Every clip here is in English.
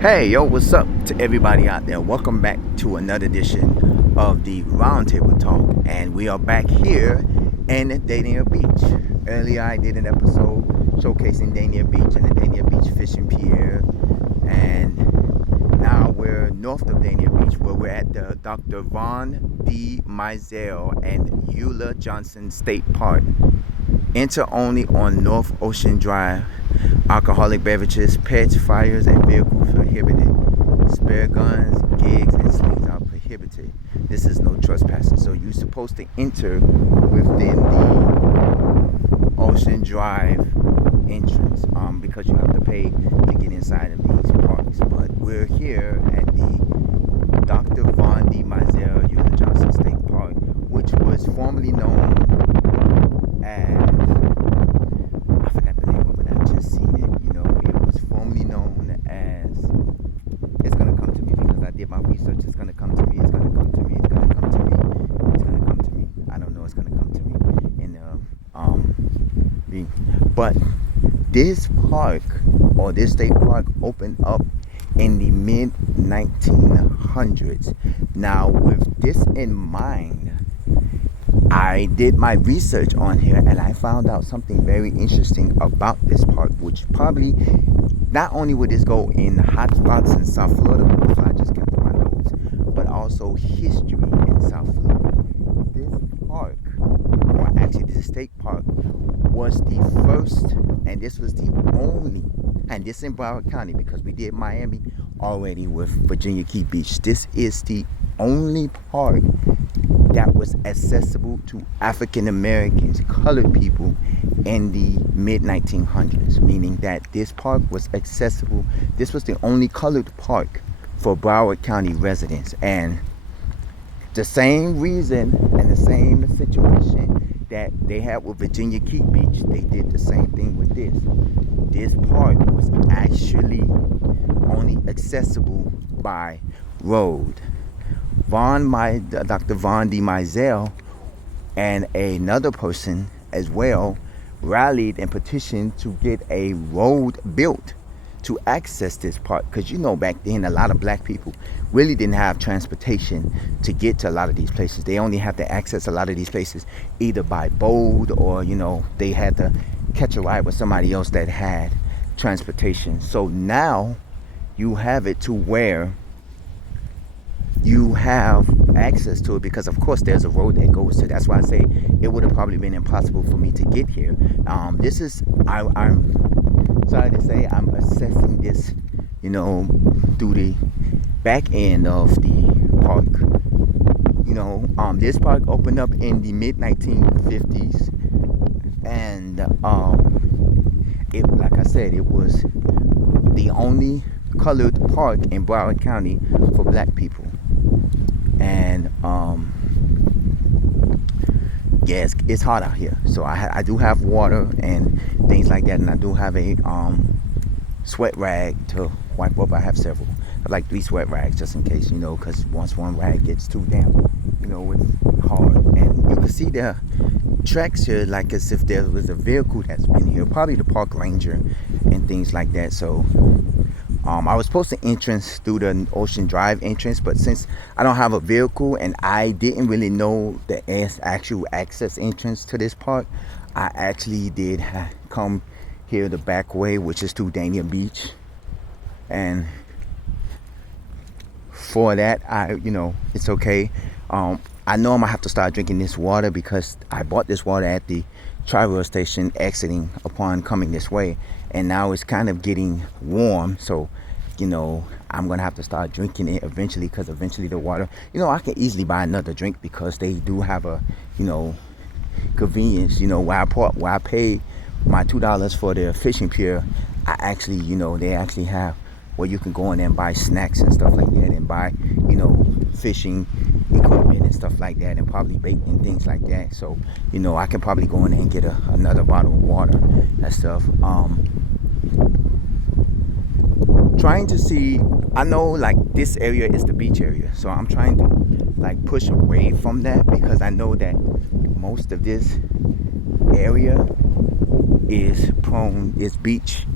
Hey, yo, what's up to everybody out there? Welcome back to another edition of the Roundtable Talk. And we are back here in Dania Beach. Earlier, I did an episode showcasing Dania Beach and the Dania Beach Fishing Pier. And now we're north of Dania Beach, where we're at the Dr. Von D. Mizell and Eula Johnson State Park. Enter only on North Ocean Drive. Alcoholic beverages, pets, fires, and vehicles prohibited. Spare guns, gigs, and slings are prohibited. This is no trespassing, so you're supposed to enter within the Ocean Drive entrance because you have to pay to get inside of these parks. But we're here at the Dr. Von D. Mizell Eula Johnson State Park, which was formerly known as, I forgot the name of it, I just seen it, it was formerly known as, it's going to come to me because I did my research, it's going to come to me, it's going to come to me, it's going to come to me, it's going to come to me, I don't know, it's going to come to me but this park, or this state park, opened up in the mid 1900s. Now, with this in mind, I did my research on here and I found out something very interesting about this park, which probably, not only would this go in Hotspots in South Florida, which I just kept on my notes, but also history in South Florida. This park, or actually this state park, was the first, and this was the only, and this in Broward County because we did Miami already with Virginia Beach. This is the only park that was accessible to African Americans, colored people, in the mid 1900s, meaning that this park was accessible. This was the only colored park for Broward County residents, and the same reason and the same situation that they had with Virginia Beach, they did the same thing with this. This park was actually only accessible by road. Dr. Von D. Mizell and another person as well rallied and petitioned to get a road built to access this park, because back then a lot of black people really didn't have transportation to get to a lot of these places. They only had to access a lot of these places either by boat or they had to catch a ride with somebody else that had transportation. So now you have it to where you have access to it, because of course there's a road that goes to. That's why I say it would have probably been impossible for me to get here. I'm sorry to say, I'm assessing this, through the back end of the park. This park opened up in the mid 1950s, and like I said, it was the only colored park in Broward County for black people. And yeah, it's hot out here, so I do have water and things like that, and I do have a sweat rag to wipe up. I have several. I have like 3 sweat rags just in case, because once one rag gets too damp, it's hard. And you can see the tracks here like as if there was a vehicle that's been here, probably the park ranger and things like that. So I was supposed to entrance through the Ocean Drive entrance, but since I don't have a vehicle and I didn't really know the actual access entrance to this park, I actually did come here the back way, which is through Dania Beach. And for that, it's okay. I know I'm gonna have to start drinking this water because I bought this water at the Tri-Rail station exiting upon coming this way, and now it's kind of getting warm, so I'm gonna have to start drinking it eventually, because eventually the water, I can easily buy another drink because they do have a convenience, where I pay my $2 for the fishing pier. I actually, they actually have where you can go in there and buy snacks and stuff like that, and buy fishing equipment and stuff like that, and probably bait and things like that. So I can probably go in there and get another bottle of water and stuff. Trying to see, I know like this area is the beach area, so I'm trying to like push away from that, because I know that most of this area is beach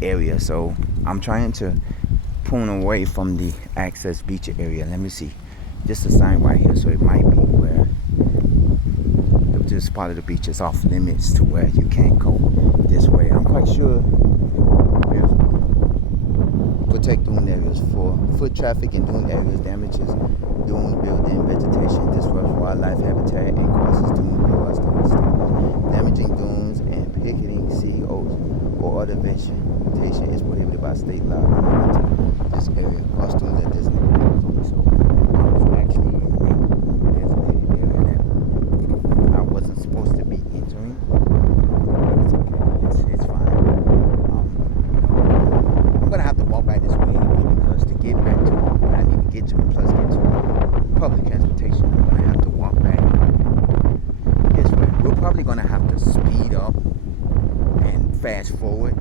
area. So I'm trying to pulling away from the access beach area. Let me see. This is a sign right here, so it might be where this part of the beach is off limits to where you can't go this way. I'm quite sure there's protect dune areas for foot traffic and dune areas, damages dune building, vegetation, disrupts wildlife habitat, and causes dune devastation. Damaging dunes and picketing CEOs or other vegetation is prohibited by state law related to this area. Cross dunes at Disney. So I was actually in a designated area that I wasn't supposed to be entering. But it's okay. It's fine. I'm gonna have to walk back this way anyway because to get back to where I need to get to, plus get to public transportation, I'm gonna have to walk back this way. We're probably gonna have to speed up and fast forward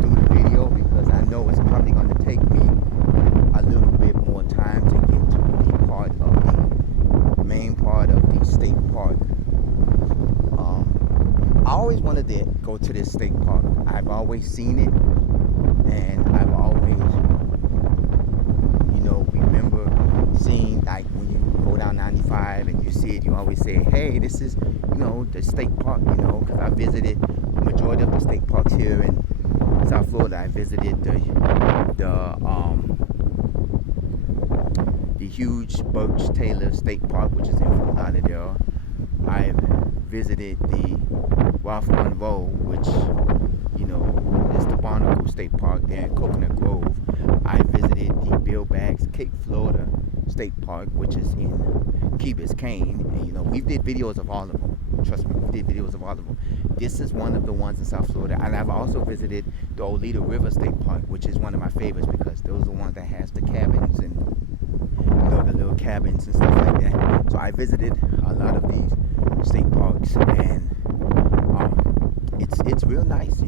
through the video because I know it's probably gonna take me a little bit more time to get to the part of the main part of the state park. I always wanted to go to this state park. I've always seen it, and I've always, remember seeing, like, when you go down 95 and you see it, you always say, hey, this is, the state park, because I visited majority of the state parks here in South Florida. I visited the huge Birch Taylor State Park, which is in Fort Lauderdale. I visited the Ralph Monroe, which is the Barnacle State Park there in Coconut Grove. I visited the Bill Baggs Cape Florida State Park, which is in Key Biscayne, and we did videos of all of them. Trust me, we did videos of all of them. This is one of the ones in South Florida, and I've also visited the Oleta River State Park, which is one of my favorites because those are the ones that has the cabins and the little cabins and stuff like that. So I visited a lot of these state parks, and it's real nice,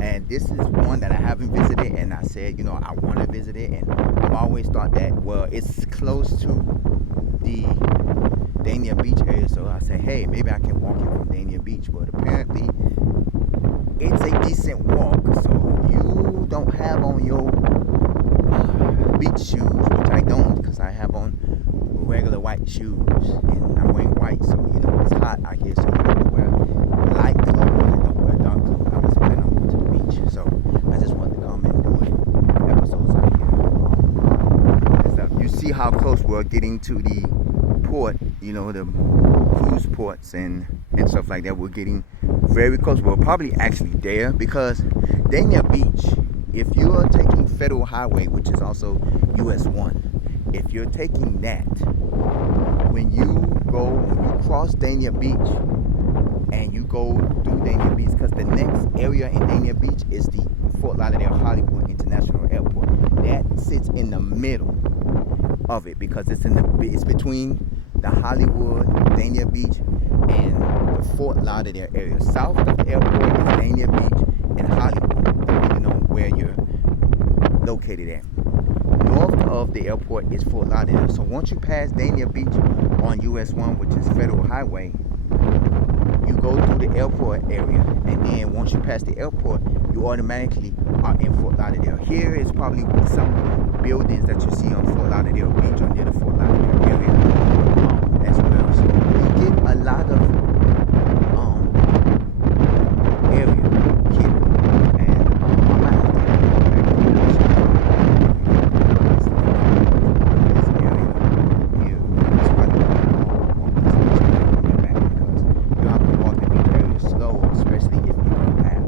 and this is one that I haven't visited, and I said, I want to visit it, and I've always thought that, well, it's close to the Dania Beach area, so I said, hey, maybe I can walk it from Dania Beach, but apparently it's a decent walk, so you don't have on your beach shoes, which I don't, because I have on regular white shoes, and I'm wearing white, so it's hot out here, so you have to wear light clothes and don't wear dark clothes. I was planning on going to the beach, so I just wanted to come and do episodes out here. And stuff. You see how close we're getting to the port, the cruise ports and stuff like that. We're getting very close. We're probably actually there because Dania Beach, if you're taking Federal Highway, which is also US 1, if you're taking that, when you cross Dania Beach and you go through Dania Beach, because the next area in Dania Beach is the Fort Lauderdale Hollywood International Airport. That sits in the middle of it because it's between the Hollywood, Dania Beach, and the Fort Lauderdale area. South of the airport is Dania Beach and Hollywood, depending on where you're located at. North of the airport is Fort Lauderdale. So once you pass Dania Beach on US 1, which is Federal Highway, you go through the airport area, and then once you pass the airport, you automatically are in Fort Lauderdale. Here is probably some buildings that you see on Fort Lauderdale Beach or near the Fort Lauderdale area as well. So you get a lot of area here, and I might have to go back to this area here. It's probably walk this much and come back because you have to walk the beach area slow, especially if you don't have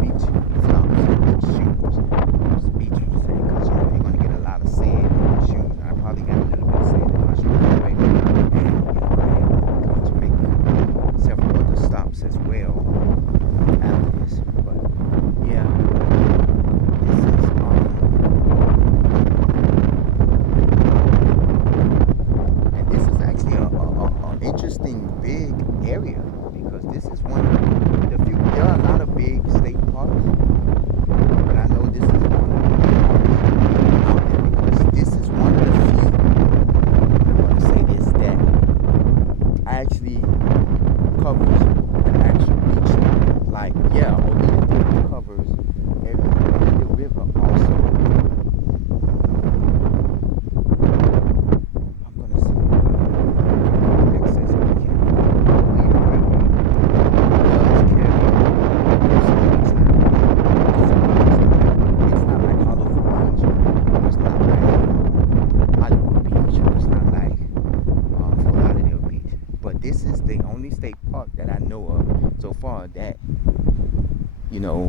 beach flops or beach shoes. Because beach shoes, because you're going to get a lot of sand in your shoes. I probably got a little bit of sand in my shoes anyway, and I have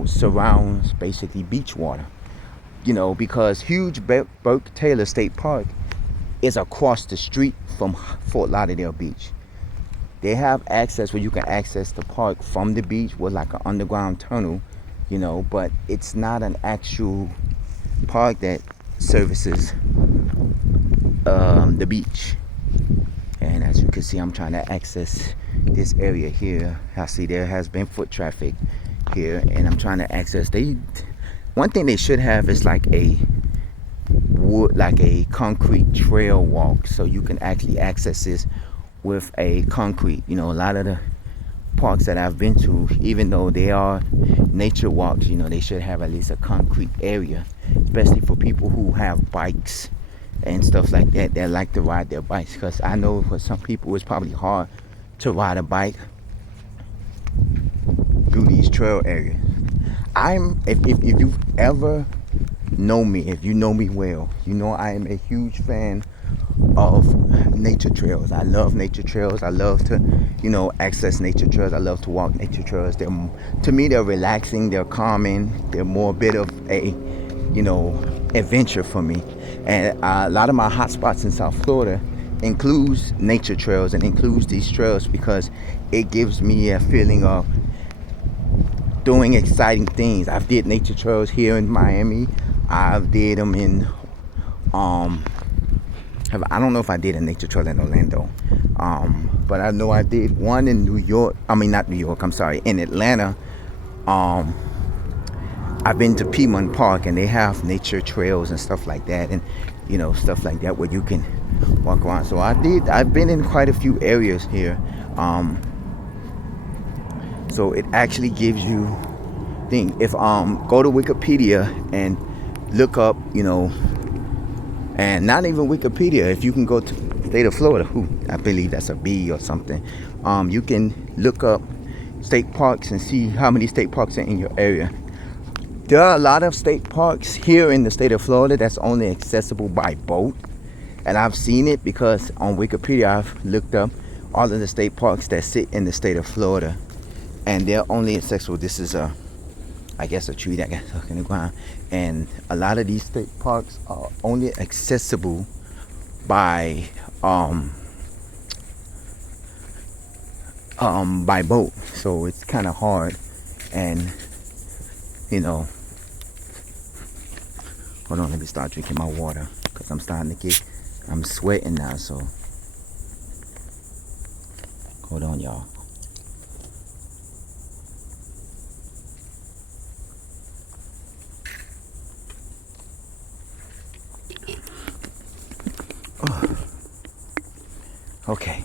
surrounds basically beach water. Because huge Burke Taylor State Park is across the street from Fort Lauderdale Beach. They have access where you can access the park from the beach with like an underground tunnel, but it's not an actual park that services the beach. And as you can see, I'm trying to access this area here. I see there has been foot traffic here, and I'm trying to access. One thing they should have is like a concrete trail walk, so you can actually access this with a concrete. A lot of the parks that I've been to, even though they are nature walks, they should have at least a concrete area, especially for people who have bikes and stuff like that like to ride their bikes. Because I know for some people it's probably hard to ride a bike through these trail areas. If you've ever know me, if you know me well, I am a huge fan of nature trails. I love nature trails. I love to, access nature trails. I love to walk nature trails. To me, they're relaxing. They're calming. They're more a bit of a, adventure for me. And a lot of my hotspots in South Florida includes nature trails and includes these trails because it gives me a feeling of doing exciting things. I've did nature trails here in Miami. I've did them in I don't know if I did a nature trail in Orlando, but I know I did one in New York. I mean, not New York, I'm sorry, in Atlanta. I've been to Piedmont Park, and they have nature trails and stuff like that, and stuff like that where you can walk around. So I've been in quite a few areas here. So it actually gives you thing. If go to Wikipedia and look up, and not even Wikipedia, if you can go to the state of Florida, I believe that's a B or something, you can look up state parks and see how many state parks are in your area. There are a lot of state parks here in the state of Florida that's only accessible by boat, and I've seen it because on Wikipedia I've looked up all of the state parks that sit in the state of Florida, and they're only accessible. This is a tree that got stuck in the ground, and a lot of these state parks are only accessible by boat, so it's kind of hard. And hold on, let me start drinking my water because I'm sweating now. So hold on, y'all. Okay.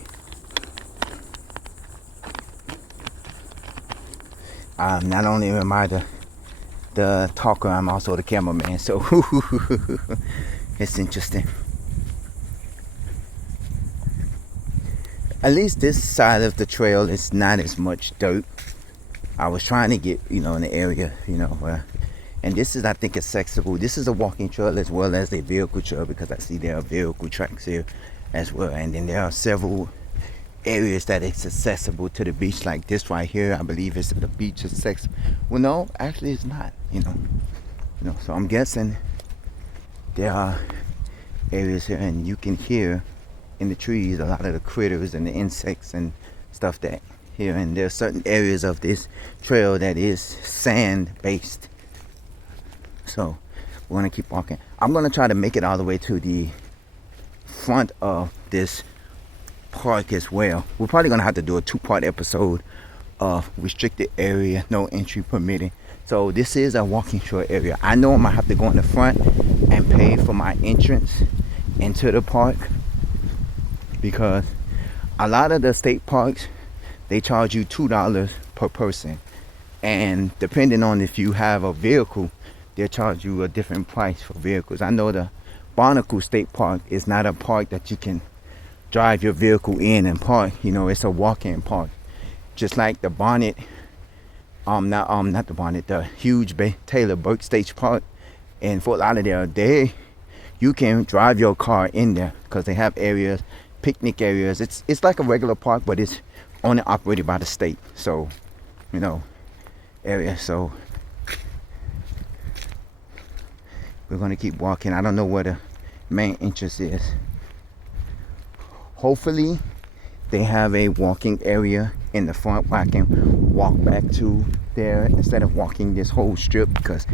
Not only am I the talker, I'm also the cameraman, so it's interesting. At least this side of the trail is not as much dirt. I was trying to get, in the area, and this is, I think, accessible. This is a walking trail as well as a vehicle trail, because I see there are vehicle tracks here as well. And then there are several areas that it's accessible to the beach, like this right here. I believe it's the beach is accessible. Well, no, actually it's not. So I'm guessing there are areas here, and you can hear in the trees a lot of the critters and the insects and stuff that here. And there are certain areas of this trail that is sand based. So we're gonna keep walking. I'm gonna try to make it all the way to the front of this park as well. We're probably gonna have to do a 2-part episode of restricted area, no entry permitted. So this is a walking trail area. I know I'm gonna have to go in the front and pay for my entrance into the park, because a lot of the state parks, they charge you $2 per person, and depending on if you have a vehicle, they'll charge you a different price for vehicles. I know the Barnacle State Park is not a park that you can drive your vehicle in and park. It's a walk-in park, just like the Bonnet, not the Bonnet, the huge Taylor Burke State Park in Fort Lauderdale. You can drive your car in there because they have areas, picnic areas. It's like a regular park, but it's only operated by the state. So, area. So We're gonna keep walking. I don't know where the main entrance is. Hopefully they have a walking area in the front where I can walk back to there instead of walking this whole strip, because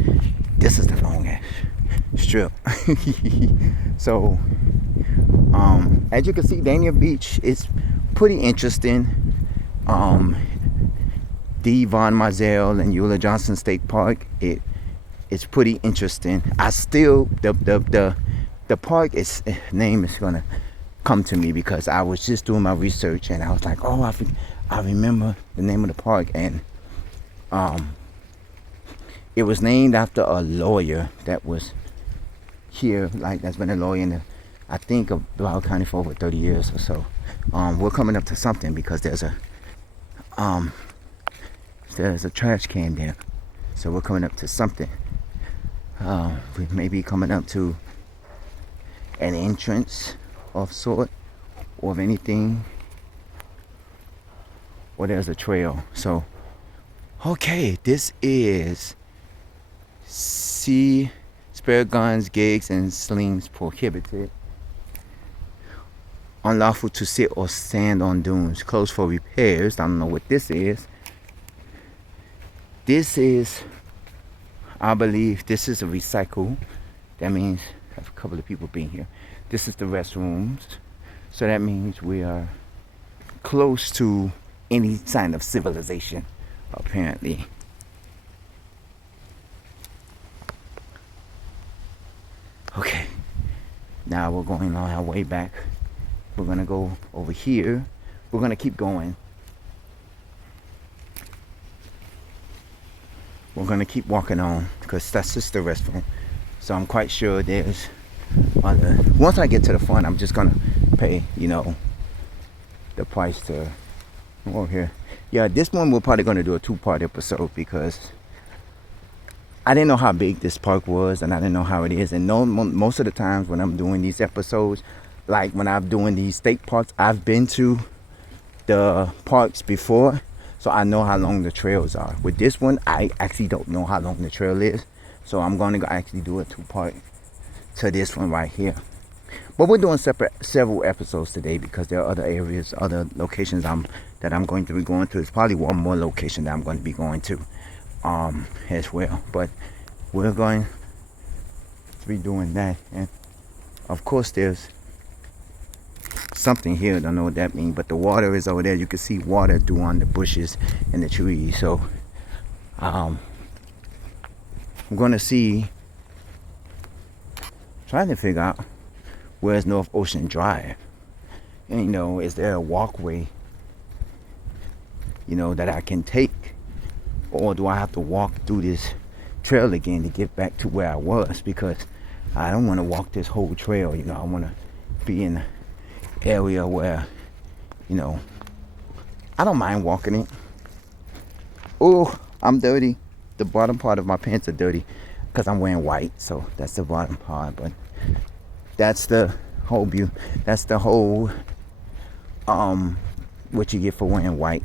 this is the long ass strip. So as you can see, Dania Beach is pretty interesting. The Mizell and Eula Johnson State Park, it's pretty interesting. I still the park is name is gonna come to me because I was just doing my research and I was like, oh, I remember the name of the park, and it was named after a lawyer that was here, like that's been a lawyer in the, I think, of Broward County for over 30 years or so. We're coming up to something because there's a trash can there, so we're coming up to something. We may be coming up to an entrance of sort or of anything, or there's a trail. So okay, this is see spare guns, gigs, and slings prohibited. Unlawful to sit or stand on dunes. Closed for repairs. I don't know what this is. This is, I believe, this is a recycle. That means I have a couple of people being here. This is the restrooms. So that means we are close to any sign of civilization, apparently. Okay, now we're going on our way back. We're gonna go over here. We're gonna keep going. We're gonna keep walking on because that's just the restroom. So I'm quite sure there's other. Once I get to the front, I'm just gonna pay, the price to go over here. Yeah, this one we're probably gonna do a 2-part episode because I didn't know how big this park was and I didn't know how it is. And most of the times when I'm doing these episodes, like when I'm doing these state parks, I've been to the parks before, so I know how long the trails are. With this one, I actually don't know how long the trail is, so I'm going to actually do a 2-part to this one right here. But we're doing several episodes today because there are other areas, other locations that I'm going to be going to. There's probably one more location that I'm going to be going to as well. But we're going to be doing that, and of course there's something here. I don't know what that means, but the water is over there. You can see water through on the bushes and the trees. So I'm gonna trying to figure out where's North Ocean Drive, and is there a walkway that I can take, or do I have to walk through this trail again to get back to where I was? Because I don't want to walk this whole trail. I want to be in area where I don't mind walking it. Oh, I'm dirty. The bottom part of my pants are dirty because I'm wearing white, so that's the bottom part. But that's the whole view. That's the whole what you get for wearing white.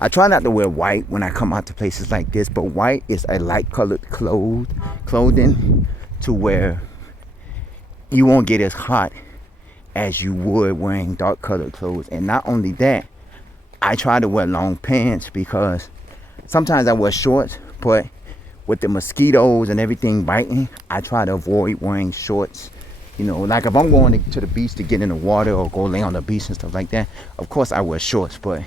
I try not to wear white when I come out to places like this, but white is a light colored clothing to where you won't get as hot as you would wearing dark colored clothes. And not only that, I try to wear long pants because sometimes I wear shorts, but with the mosquitoes and everything biting, I try to avoid wearing shorts. Like if I'm going to the beach to get in the water or go lay on the beach and stuff like that, of course I wear shorts. But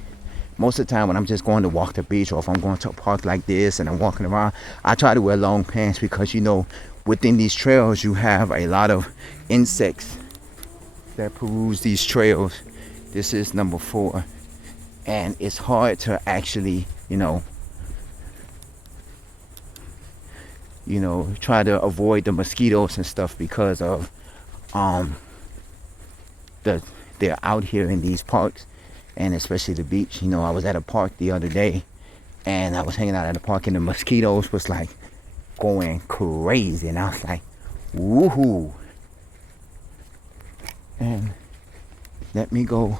most of the time when I'm just going to walk the beach, or if I'm going to a park like this and I'm walking around, I try to wear long pants because within these trails you have a lot of insects that peruse these trails. This is number 4, and it's hard to actually try to avoid the mosquitoes and stuff because of they're out here in these parks, and especially the beach. I was at a park the other day and I was hanging out at the park and the mosquitoes was like going crazy, and I was like, woohoo. And let me go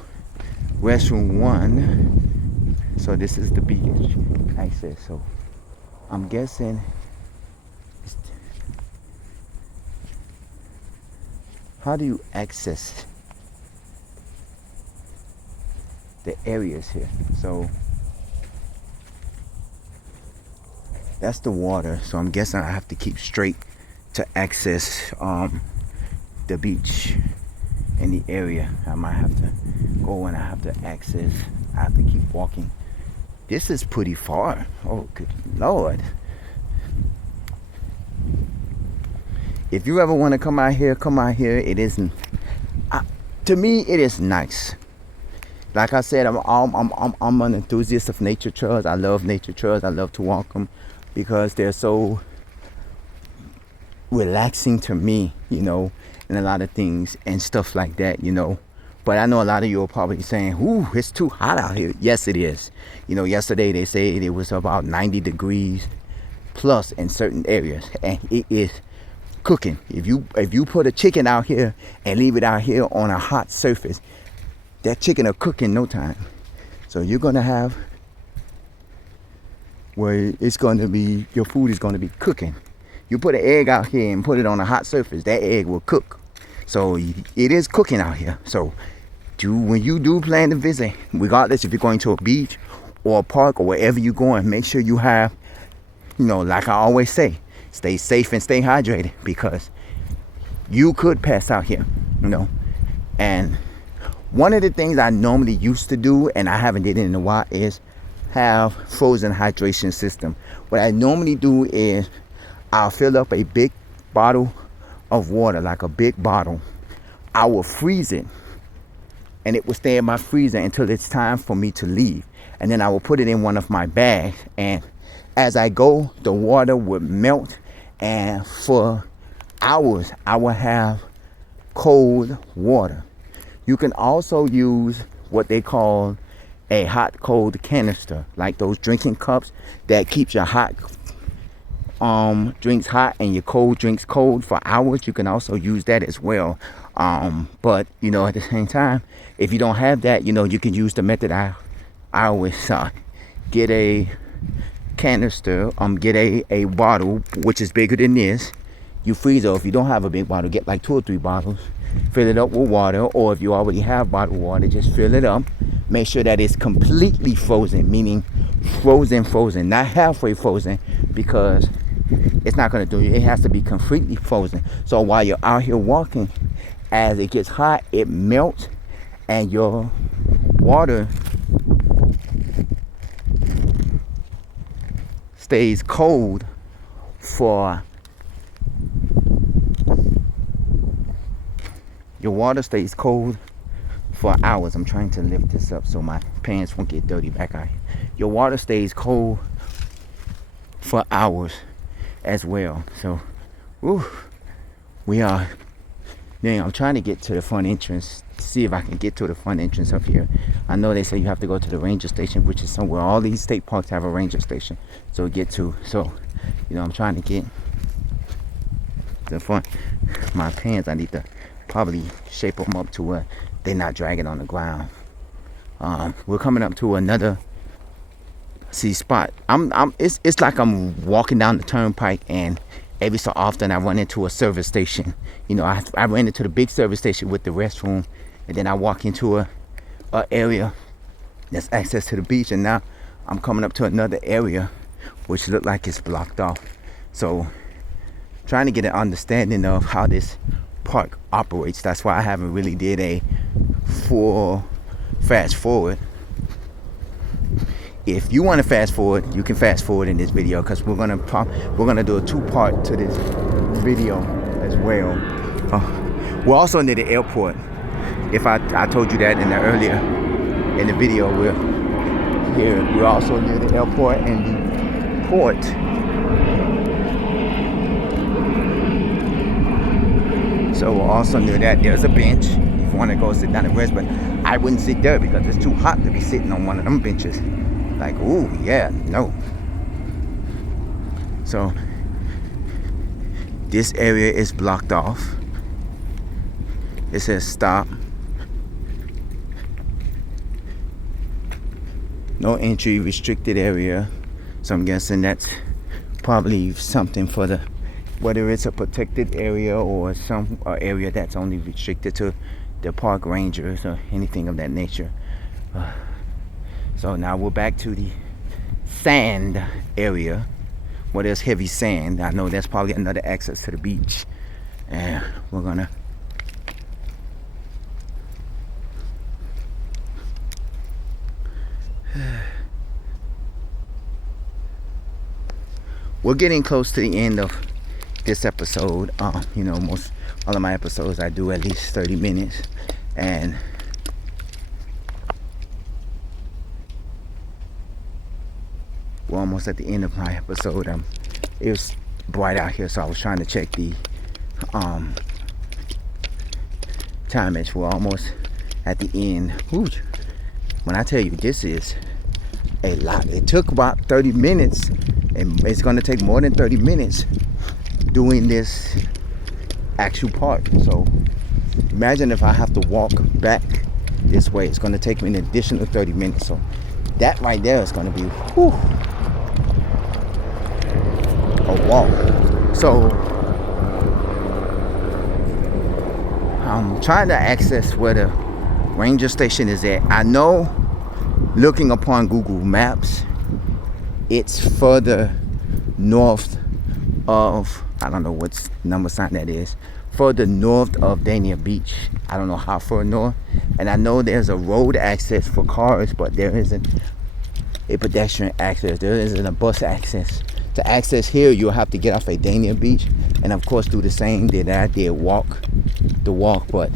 restroom 1. So this is the beach access. So I'm guessing how do you access the areas here? So that's the water. So I'm guessing I have to keep straight to access the beach in the area. I might have to go and I have to access. I have to keep walking. This is pretty far. Oh, good Lord. If you ever want to come out here, come out here. It isn't. To me, it is nice. Like I said, I'm an enthusiast of nature trails. I love nature trails. I love to walk them because they're so relaxing to me, you know, and a lot of things and stuff like that, you know. But I know a lot of you are probably saying, ooh, it's too hot out here. Yes, it is. You know, yesterday they said it was about 90 degrees plus in certain areas, and it is cooking. If you put a chicken out here and leave it out here on a hot surface, that chicken will cook in no time. So you're gonna have where it's gonna be, your food is gonna be cooking. You put an egg out here and put it on a hot surface, that egg will cook. So it is cooking out here. So when you do plan to visit, regardless if you're going to a beach or a park or wherever you're going, make sure you have, you know, like I always say, stay safe and stay hydrated, because you could pass out here, you know. And one of the things I normally used to do, and I haven't did it in a while, is have frozen hydration system. What I normally do is I'll fill up a big bottle of water, like a big bottle. I will freeze it, and it will stay in my freezer until it's time for me to leave. And then I will put it in one of my bags, and as I go, the water would melt, and for hours I will have cold water. You can also use what they call a hot cold canister, like those drinking cups that keeps your hot drinks hot and your cold drinks cold for hours. You can also use that as well. But you know, at the same time, if you don't have that, you know, you can use the method I always get a canister, get a bottle which is bigger than this. You freeze it. If you don't have a big bottle, get like 2 or 3 bottles, fill it up with water, or if you already have bottled water, just fill it up. Make sure that it's completely frozen, meaning frozen, not halfway frozen, because it's not going to do it. It has to be completely frozen. So while you're out here walking, as it gets hot, it melts, and your water stays cold for hours. I'm trying to lift this up so my pants won't get dirty back out here. Your water stays cold for hours as well. So I'm trying to get to the front entrance, see if I can get to the front entrance up here. I know they say you have to go to the ranger station, which is somewhere. All these state parks have a ranger station, so you know, I'm trying to get to the front. My pants, I need to probably shape them up to where they're not dragging on the ground. We're coming up to another spot. It's like I'm walking down the turnpike, and every so often I run into a service station. You know, I ran into the big service station with the restroom, and then I walk into a area that's access to the beach, and now I'm coming up to another area which look like it's blocked off. So trying to get an understanding of how this park operates. That's why I haven't really did a full fast forward. If you want to fast forward, you can fast forward in this video, because we're gonna do a 2-part to this video as well. We're also near the airport. If I told you that earlier in the video, we're also near the airport and the port. So we're also near that. There's a bench if you want to go sit down and rest, but I wouldn't sit there because it's too hot to be sitting on one of them benches. Like, ooh, yeah, no. So this area is blocked off. It says stop. No entry, restricted area. So I'm guessing that's probably something for the whether it's a protected area or some area that's only restricted to the park rangers or anything of that nature. So now we're back to the sand area where there's heavy sand. I know that's probably another access to the beach, and we're getting close to the end of this episode. Most all of my episodes I do at least 30 minutes, and we're almost at the end of my episode. It was bright out here, so I was trying to check the timage. We're almost at the end. Whew. When I tell you, this is a lot. It took about 30 minutes, and it's going to take more than 30 minutes doing this actual park. So imagine if I have to walk back this way. It's going to take me an additional 30 minutes. So that right there is going to be a walk. So I'm trying to access where the ranger station is at. I know, looking upon Google Maps, it's further north of, I don't know what number sign that is, further north of Dania Beach. I don't know how far north. And I know there's a road access for cars, but there isn't a pedestrian access. There isn't a bus access. To access here, you'll have to get off at Dania Beach, and of course do the same that I did, walk, but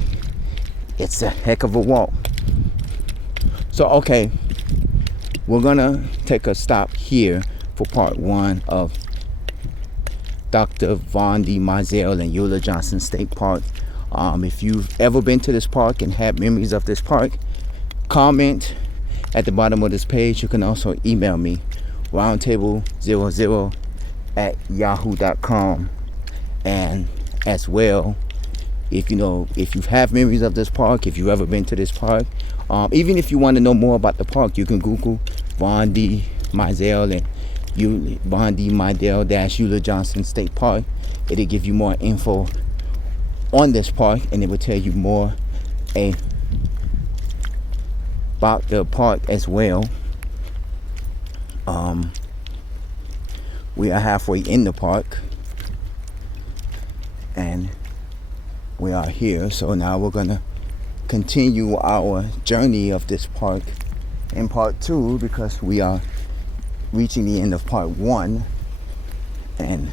it's a heck of a walk. So okay, we're gonna take a stop here for part 1 of Dr. Mizell and Eula Johnson State Park. If you've ever been to this park and have memories of this park, comment at the bottom of this page. You can also email me, roundtable00@yahoo.com. And as well, if you have memories of this park, if you've ever been to this park, even if you want to know more about the park, you can Google Mizell and Mizell-Eula Johnson State Park. It'll give you more info on this park, and it will tell you more about the park as well. We are halfway in the park, and we are here. So now we're gonna continue our journey of this park in part 2, because we are reaching the end of part 1. And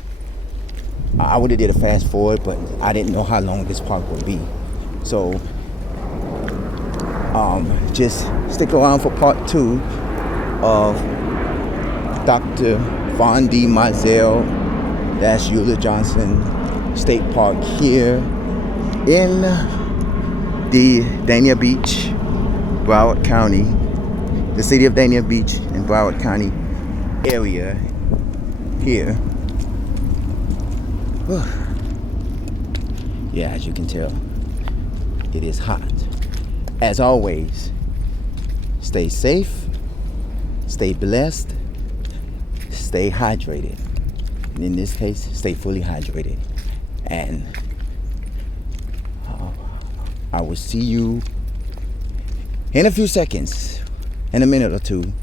I would have did a fast forward, but I didn't know how long this park would be. So just stick around for part 2 of Dr. Mizell Eula Johnson State Park here in the Dania Beach, Broward County, the city of Dania Beach in Broward County area here. Yeah, as you can tell, it is hot. As always, stay safe, stay blessed, stay hydrated. And in this case, stay fully hydrated. And I will see you in a few seconds, in a minute or two,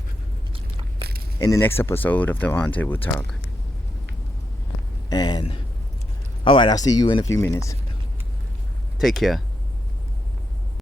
in the next episode of the Roundtable Talk. And all right, I'll see you in a few minutes. Take care.